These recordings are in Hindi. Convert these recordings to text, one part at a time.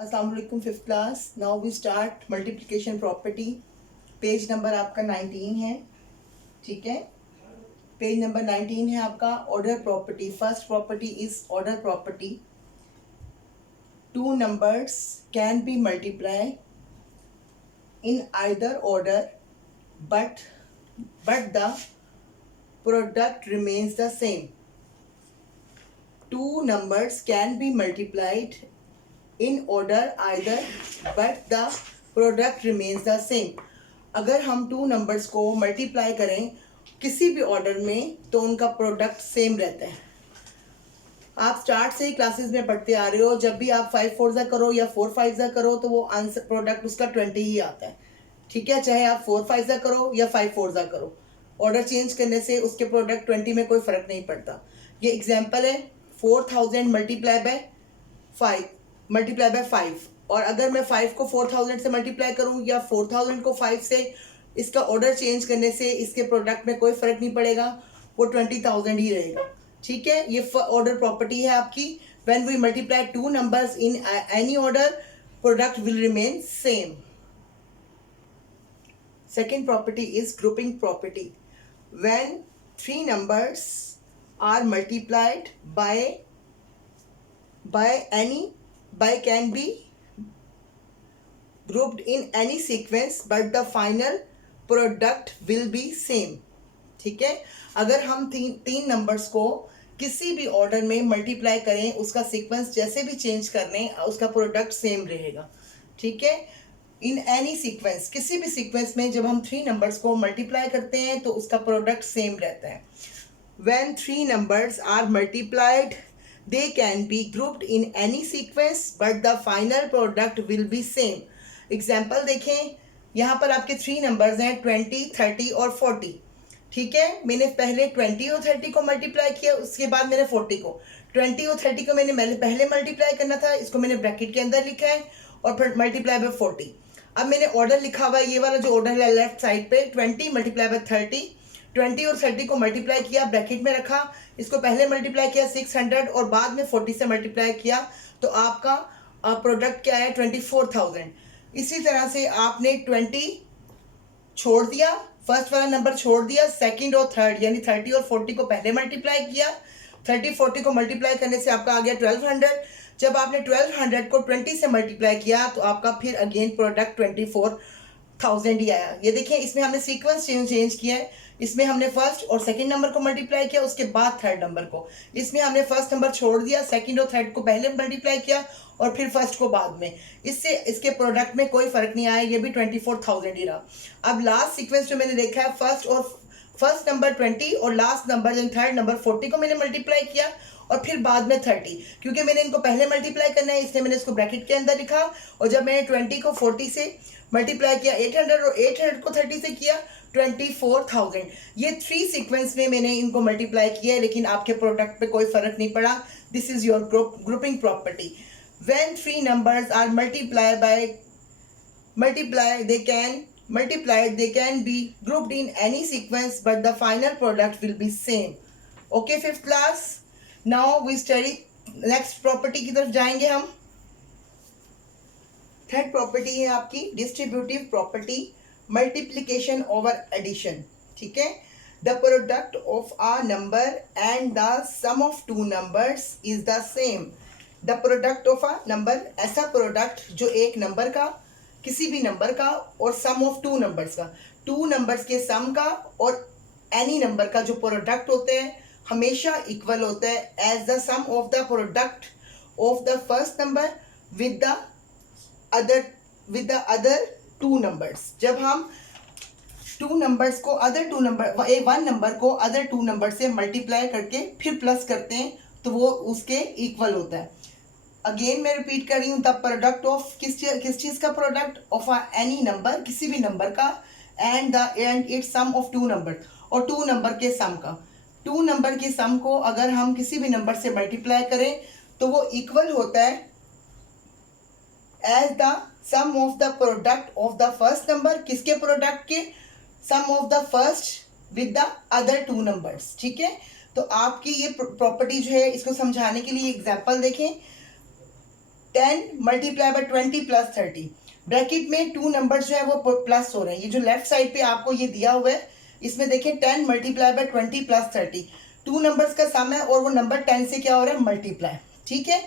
अस्सलाम वालेकुम fifth class. Now we start multiplication property. Page number आपका 19 है, ठीक है। पेज नंबर 19 है आपका order property. First property is order property. Two numbers can be multiply in either order but the product remains the same. Two numbers can be multiplied in order either but the product remains the same. अगर हम टू नंबर्स को मल्टीप्लाई करें किसी भी ऑर्डर में तो उनका प्रोडक्ट सेम रहता है। आप स्टार्ट से ही क्लासेस में पढ़ते आ रहे हो, जब भी आप 5 4 जा करो या 4 5 जा करो तो वो आंसर प्रोडक्ट उसका 20 ही आता है, ठीक है। चाहे आप 4 5 जा करो या 5 4 जा करो, ऑर्डर चेंज करने से उसके प्रोडक्ट 20 में कोई फर्क नहीं पड़ता। ये एग्जाम्पल है 4000 मल्टीप्लाई बाय 5, और अगर मैं 5 को 4000 से मल्टीप्लाई करूं या 4000 को 5 से, इसका ऑर्डर चेंज करने से इसके प्रोडक्ट में कोई फर्क नहीं पड़ेगा, वो 20,000 ही रहेगा, ठीक है। ये ऑर्डर प्रॉपर्टी है आपकी। When we multiply two numbers in any order, product will remain same. Second property is grouping property. When three numbers are multiplied by can be grouped in any sequence but the final product will be same, ठीक है। अगर हम तीन नंबर्स को किसी भी ऑर्डर में मल्टीप्लाई करें, उसका सीक्वेंस जैसे भी चेंज कर लें, उसका प्रोडक्ट सेम रहेगा, ठीक है। इन एनी सीक्वेंस, किसी भी सीक्वेंस में जब हम थ्री नंबर्स को मल्टीप्लाई करते हैं तो उसका प्रोडक्ट सेम रहता है। When three numbers are multiplied they can be grouped in any sequence but the final product will be same. Example देखें, यहाँ पर आपके थ्री नंबर्स हैं 20 30 और 40, ठीक है। मैंने पहले 20 और 30 को मल्टीप्लाई किया, उसके बाद मैंने 40 को, 20 और 30 को मैंने पहले मल्टीप्लाई करना था, इसको मैंने ब्रैकेट के अंदर लिखा है, और फिर मल्टीप्लाई बाय 40। अब मैंने ऑर्डर लिखा हुआ है, ये वाला जो ऑर्डर है लेफ्ट साइड पे, 20 मल्टीप्लाई बाय 30, 20 और 30 को मल्टीप्लाई किया, ब्रैकेट में रखा, इसको पहले मल्टीप्लाई किया 600 और बाद में 40 से मल्टीप्लाई किया, तो आपका प्रोडक्ट क्या है 24,000। इसी तरह से आपने 20 छोड़ दिया, फर्स्ट वाला नंबर छोड़ दिया, सेकंड और थर्ड यानी 30 और 40 को पहले मल्टीप्लाई किया, 30 40 को मल्टीप्लाई करने से आपका आ गया 1200। जब आपने 1200 को 20 से मल्टीप्लाई किया तो आपका फिर अगेन प्रोडक्ट 24,000 ही आया। ये देखिए, इसमें हमने सीक्वेंस चेंज किया है। इसमें हमने फर्स्ट और सेकंड नंबर को मल्टीप्लाई किया, उसके बाद थर्ड नंबर को। इसमें हमने फर्स्ट नंबर छोड़ दिया, सेकंड और थर्ड को पहले मल्टीप्लाई किया और फिर फर्स्ट को बाद में। इससे इसके प्रोडक्ट में कोई फर्क नहीं आया, ये भी 24,000 ही रहा। अब लास्ट सीक्वेंस जो मैंने देखा है, फर्स्ट नंबर 20 और लास्ट नंबर थर्ड नंबर 40 को मैंने मल्टीप्लाई किया और फिर बाद में 30, क्योंकि मैंने इनको पहले मल्टीप्लाई करना है इसलिए मैंने इसको ब्रैकेट के अंदर लिखा। और जब मैंने 20 को 40 से मल्टीप्लाई किया 800 और 800 को 30 से किया 24,000। ये थ्री सीक्वेंस में मैंने इनको मल्टीप्लाई किया है, लेकिन आपके प्रोडक्ट पे कोई फर्क नहीं पड़ा। This is your grouping property. When three numbers are multiplied they can be grouped in any sequence but the final product will be same. Okay fifth class, now we study next property की तरफ जाएंगे हम। थर्ड प्रॉपर्टी है आपकी distributive property, multiplication over addition, ठीक है। The product of a number and the sum of two numbers is the same. The product of a number, ऐसा प्रोडक्ट जो एक नंबर का, किसी भी नंबर का, और सम ऑफ टू नंबर्स का, टू नंबर्स के सम का और एनी नंबर का जो प्रोडक्ट होते हैं हमेशा इक्वल होता है as the sum of the product of the first number with the other two numbers. जब हम टू नंबर्स को वन नंबर को अदर टू नंबर से मल्टीप्लाई करके फिर प्लस करते हैं तो वो उसके इक्वल होता है। अगेन मैं रिपीट कर रही हूँ, द प्रोडक्ट ऑफ किस चीज का प्रोडक्ट ऑफ एनी नंबर, किसी भी नंबर का, and its sum of two number, और टू नंबर के सम का। टू नंबर के सम को अगर हम किसी भी नंबर से मल्टीप्लाई करें तो वो इक्वल होता है as the sum of the product of the first number, किसके प्रोडक्ट के, sum of the first with the other two numbers, ठीक है। तो आपकी ये प्रॉपर्टी जो है, इसको समझाने के लिए एग्जाम्पल देखें। 10 मल्टीप्लाई बाय 20 प्लस 30। ब्रैकेट में 2 नंबर्स जो है वो प्लस हो रहे हैं। ये जो लेफ्ट साइड पे आपको ये दिया हुआ है, इसमें देखें 10 मल्टीप्लाई बाय 20 प्लस 30, 2 नंबर्स का सम है और वो नंबर 10 से क्या हो रहा है, मल्टीप्लाई। ठीक है,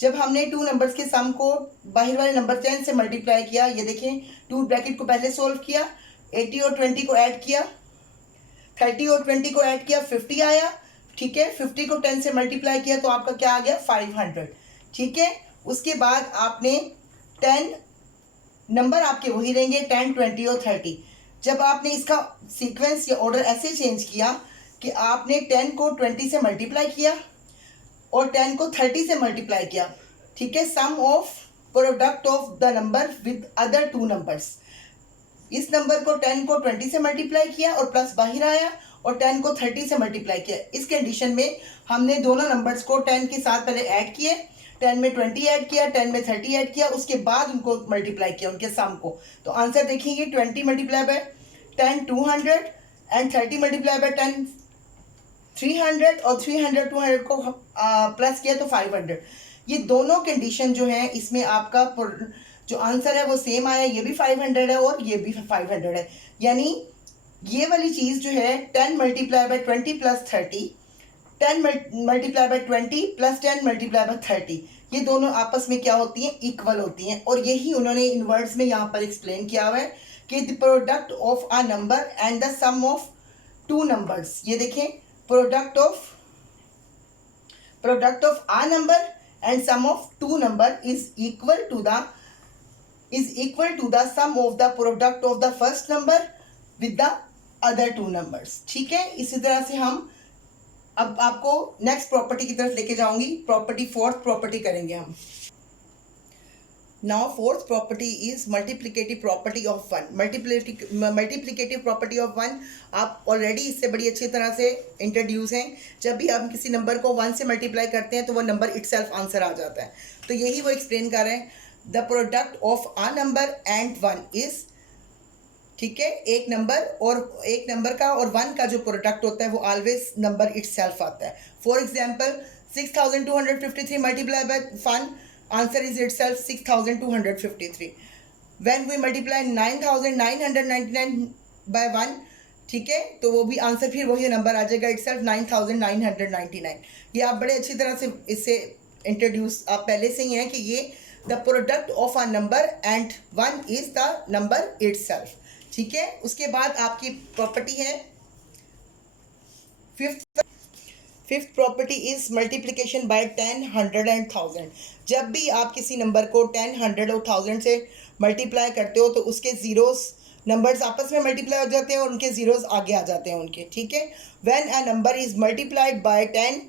जब हमने 2 नंबर्स के सम को बाहर वाले नंबर 10 से मल्टीप्लाई किया, ये देखें 2 ब्रैकेट को पहले सोल्व किया, 80 और 20 को ऐड किया, 30 और 20 को ऐड किया, 50 आया। ठीक है, 50 को 10 से मल्टीप्लाई किया तो आपका क्या आ गया, 500। ठीक है, उसके बाद आपने 10 नंबर आपके वही रहेंगे, 10, 20 और 30। जब आपने इसका सीक्वेंस या ऑर्डर ऐसे चेंज किया कि आपने 10 को 20 से मल्टीप्लाई किया और 10 को 30 से मल्टीप्लाई किया। ठीक है, sum of product of the number with other 2 numbers. इस नंबर को 10 को 20 से मल्टीप्लाई किया और प्लस बाहर आया और 10 को 30 से मल्टीप्लाई किया। इस कंडीशन में हमने दोनों नंबर्स को 10 के साथ पहले ऐड किए, 10 में 20 ऐड किया, 10 में 30 ऐड किया, उसके बाद उनको मल्टीप्लाई किया उनके सम को। तो आंसर देखेंगे 20 multiply by 10 200 and 30 multiply by 10 300 और 300 200 को प्लस किया तो 500। ये दोनों कंडीशन जो है इसमें आपका जो आंसर है वो सेम आया, ये भी 500 है और ये भी 500 है। यानी ये वाली चीज़ जो है 10 multiply by 20 plus 30, 10 multiply by 20 plus 10 multiply by 30, ये दोनों आपस में क्या होती हैं, इक्वल होती हैं। और यही उन्होंने इन वर्ड्स में यहाँ पर एक्सप्लेन किया हुआ है कि the product of a number and the sum of 2 numbers. ये देखें, product of a number and sum of 2 number is equal to the sum of the product of the first number with the other 2 numbers. ठीक है, इसी तरह से हम अब आपको नेक्स्ट प्रॉपर्टी की तरफ लेके जाऊंगी। प्रॉपर्टी, फोर्थ प्रॉपर्टी करेंगे हम। Now fourth property is multiplicative property of 1। Multiplicative property of 1 आप ऑलरेडी इससे बड़ी अच्छी तरह से इंट्रोड्यूस हैं। जब भी आप किसी नंबर को 1 से मल्टीप्लाई करते हैं तो वो नंबर इटसेल्फ आंसर आ जाता है। तो यही वो एक्सप्लेन कर रहे हैं, the product of a number and 1 is, ठीक है, एक नंबर का और 1 का जो प्रोडक्ट होता है वो ऑलवेज नंबर इटसेल्फ आता है। For example 6253 multiply by 1, answer is itself 6253। When we multiply 9999 by 1, ठीक है, तो वो भी आंसर फिर वही नंबर आ जाएगा इटसेल्फ 9999। ये आप बड़े अच्छी तरह से इससे इंट्रोड्यूस आप पहले से ही हैं कि ये the product of a number and 1 is the number itself. ठीक है, उसके बाद आपकी प्रॉपर्टी है fifth property is multiplication bye 10, 100 and 1000। जब भी आप किसी नंबर को 10, 100 और 1000 से मल्टीप्लाई करते हो तो उसके जीरोस नंबर्स आपस में मल्टीप्लाई हो जाते हैं और उनके जीरोस आगे आ जाते हैं उनके। ठीक है, when a number is multiplied by 10,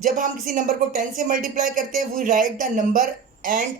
जब हम किसी नंबर को 10 से मल्टीप्लाई करते हैं, we write the number and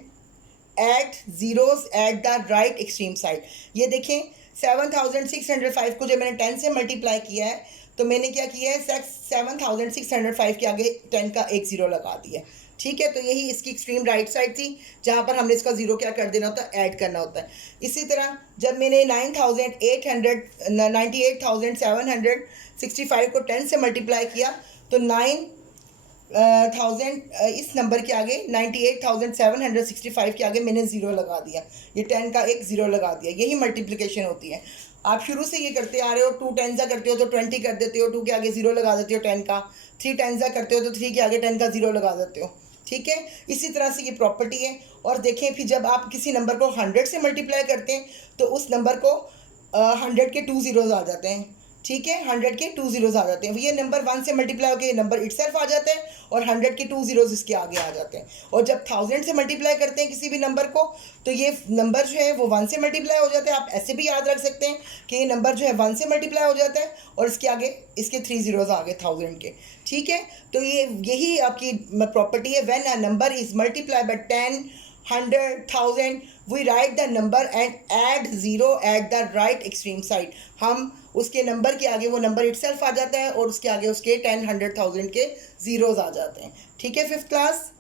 add zeros at the right extreme side. ये देखें, 7605 को जब मैंने 10 से मल्टीप्लाई किया है तो मैंने क्या किया है, 7605 के आगे 10 का एक ज़ीरो लगा दिया। ठीक है, तो यही इसकी एक्सट्रीम राइट साइड थी जहाँ पर हमने इसका ज़ीरो क्या कर देना होता है, ऐड करना होता है। इसी तरह जब मैंने 98,765 को 10 से मल्टीप्लाई किया तो 9,000 इस नंबर के आगे 98,765 के आगे मैंने ज़ीरो लगा दिया, ये 10 का एक ज़ीरो लगा दिया। यही मल्टीप्लिकेशन होती है। आप शुरू से ये करते आ रहे हो, 2 10 करते हो तो 20 कर देते हो, 2 के आगे ज़ीरो लगा देते हो 10 का, 3 10 करते हो तो 3 के आगे 10 का ज़ीरो लगा देते हो। ठीक है, इसी तरह से ये प्रॉपर्टी है। और देखें, फिर जब आप किसी नंबर को 100 से मल्टीप्लाई करते हैं तो उस नंबर को 100 के 2 ज़ीरोज़ आ जाते हैं। ठीक है, 100 के 2 ज़ीरोज़ आ जाते हैं। ये नंबर 1 से मल्टीप्लाई होकर ये नंबर इटसेल्फ आ जाता है और 100 के 2 ज़ीरोज़ इसके आगे आ जाते हैं। और जब 1000 से मल्टीप्लाई करते हैं किसी भी नंबर को तो ये नंबर जो है वो 1 से मल्टीप्लाई हो जाता है। आप ऐसे भी याद रख सकते हैं कि ये नंबर जो है 1 से मल्टीप्लाई हो जाता है और इसके आगे इसके 3 ज़ीरोज़ आ गए 1000 के। ठीक है, तो यही आपकी प्रॉपर्टी है। When a number is multiply by 10, 100, 1000, we write the number and add zero at the right extreme side. हम उसके नंबर के आगे वो नंबर इटसेल्फ आ जाता है और उसके आगे उसके 10, 100, 1000 के ज़ीरोज़ आ जाते हैं। ठीक है, 5th class.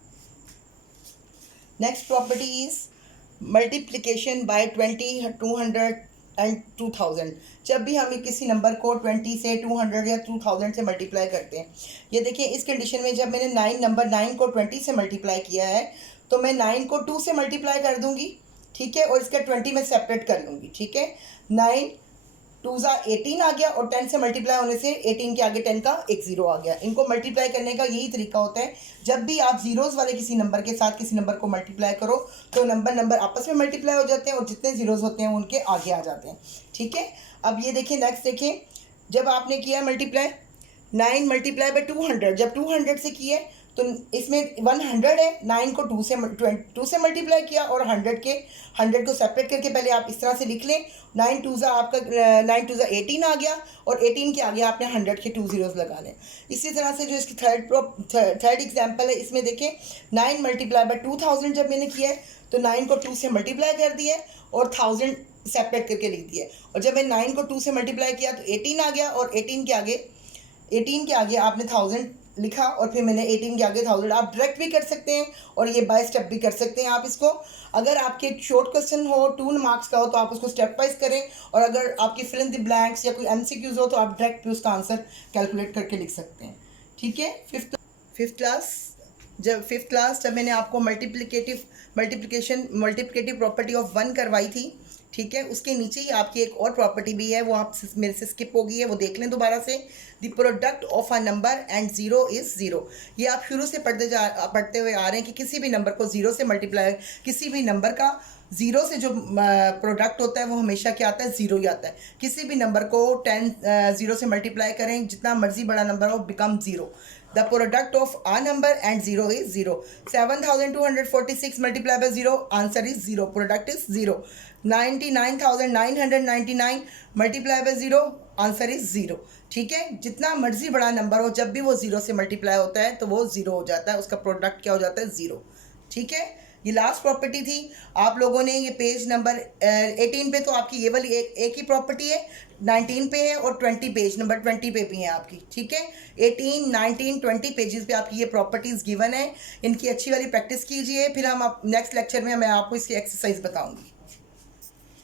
Next property is multiplication bye 20, 200 and 2000। जब भी हम किसी नंबर को 20 से 200 या 2000 से मल्टीप्लाई करते हैं, ये देखिए इस कंडीशन में जब मैंने 9 को 20 से मल्टीप्लाई किया है तो मैं 9 को 2 से मल्टीप्लाई कर दूंगी, ठीक है, और इसका 20 में सेपरेट कर लूँगी, ठीक है। 9 2 ज़ा 18 आ गया और 10 से मल्टीप्लाई होने से 18 के आगे 10 का एक ज़ीरो आ गया। इनको मल्टीप्लाई करने का यही तरीका होता है, जब भी आप ज़ीरोज़ वाले किसी नंबर के साथ किसी नंबर को मल्टीप्लाई करो तो नंबर आपस में मल्टीप्लाई हो जाते हैं और जितने ज़ीरोज़ होते हैं उनके आगे आ जाते हैं, ठीक है। अब ये देखिए, नेक्स्ट देखिए, जब आपने किया मल्टीप्लाई 9 मल्टीप्लाई बाय 200, जब 200 से किए तो इसमें 100 है, 9 को 2 से मल्टीप्लाई किया और 100 को सेपरेट करके पहले आप इस तरह से लिख लें। 9 2 ज़ा आपका 9 2 ज़ा 18 आ गया और 18 के आगे आपने 100 के 2 ज़ीरोज़ लगाने। इसी तरह से जो इसकी थर्ड एग्जांपल है, इसमें देखें 9 मल्टीप्लाई बाय 2000 जब मैंने किया है तो 9 को 2 से मल्टीप्लाई कर दिया और 1000 सेपरेट करके लिख दिया, और जब मैं 9 को 2 से मल्टीप्लाई किया तो 18 आ गया और 18 के आगे आपने 1000 लिखा और फिर मैंने 18 के आगे 1000। आप डायरेक्ट भी कर सकते हैं और ये बाय स्टेप भी कर सकते हैं आप इसको। अगर आपके शॉर्ट क्वेश्चन हो 2 मार्क्स का हो तो आप उसको स्टेप वाइज करें, और अगर आपकी फिल इन द ब्लैंक्स या कोई MCQs हो तो आप डायरेक्ट भी उसका आंसर कैलकुलेट करके लिख सकते हैं, ठीक है। फिफ्थ क्लास जब मैंने आपको मल्टीप्लिकेटिव प्रॉपर्टी ऑफ 1 करवाई थी, ठीक है, उसके नीचे ही आपकी एक और प्रॉपर्टी भी है, वो आप मेरे से स्किप हो गई है, वो देख लें दोबारा से। The product of a number and zero is zero. ये आप शुरू से पढ़ते हुए आ रहे हैं कि किसी भी नंबर को ज़ीरो से मल्टीप्लाई, किसी भी नंबर का ज़ीरो से जो प्रोडक्ट होता है वो हमेशा क्या आता है, ज़ीरो ही आता है। किसी भी नंबर को 10 ज़ीरो से मल्टीप्लाई करें, जितना मर्जी बड़ा नंबर हो, become zero. The product of a number and 0 is 0. 7246 multiplied by 0, answer is 0. Product is 0. 99,999 multiplied by 0, answer is 0. ठीक है, जितना मर्जी बड़ा नंबर हो, जब भी वो 0 से मल्टीप्लाई होता है तो वो 0 हो जाता है, उसका प्रोडक्ट क्या हो जाता है, 0, ठीक है। ये लास्ट प्रॉपर्टी थी। आप लोगों ने ये पेज नंबर 18 पे तो आपकी ये वाली एक ही प्रॉपर्टी है, 19 पे है और 20 पेज नंबर 20 पे भी है आपकी, ठीक है। 18, 19, 20 पेजेस पे आपकी ये प्रॉपर्टीज़ गिवन है। इनकी अच्छी वाली प्रैक्टिस कीजिए, फिर हम नेक्स्ट लेक्चर में मैं आपको इसकी एक्सरसाइज बताऊंगी।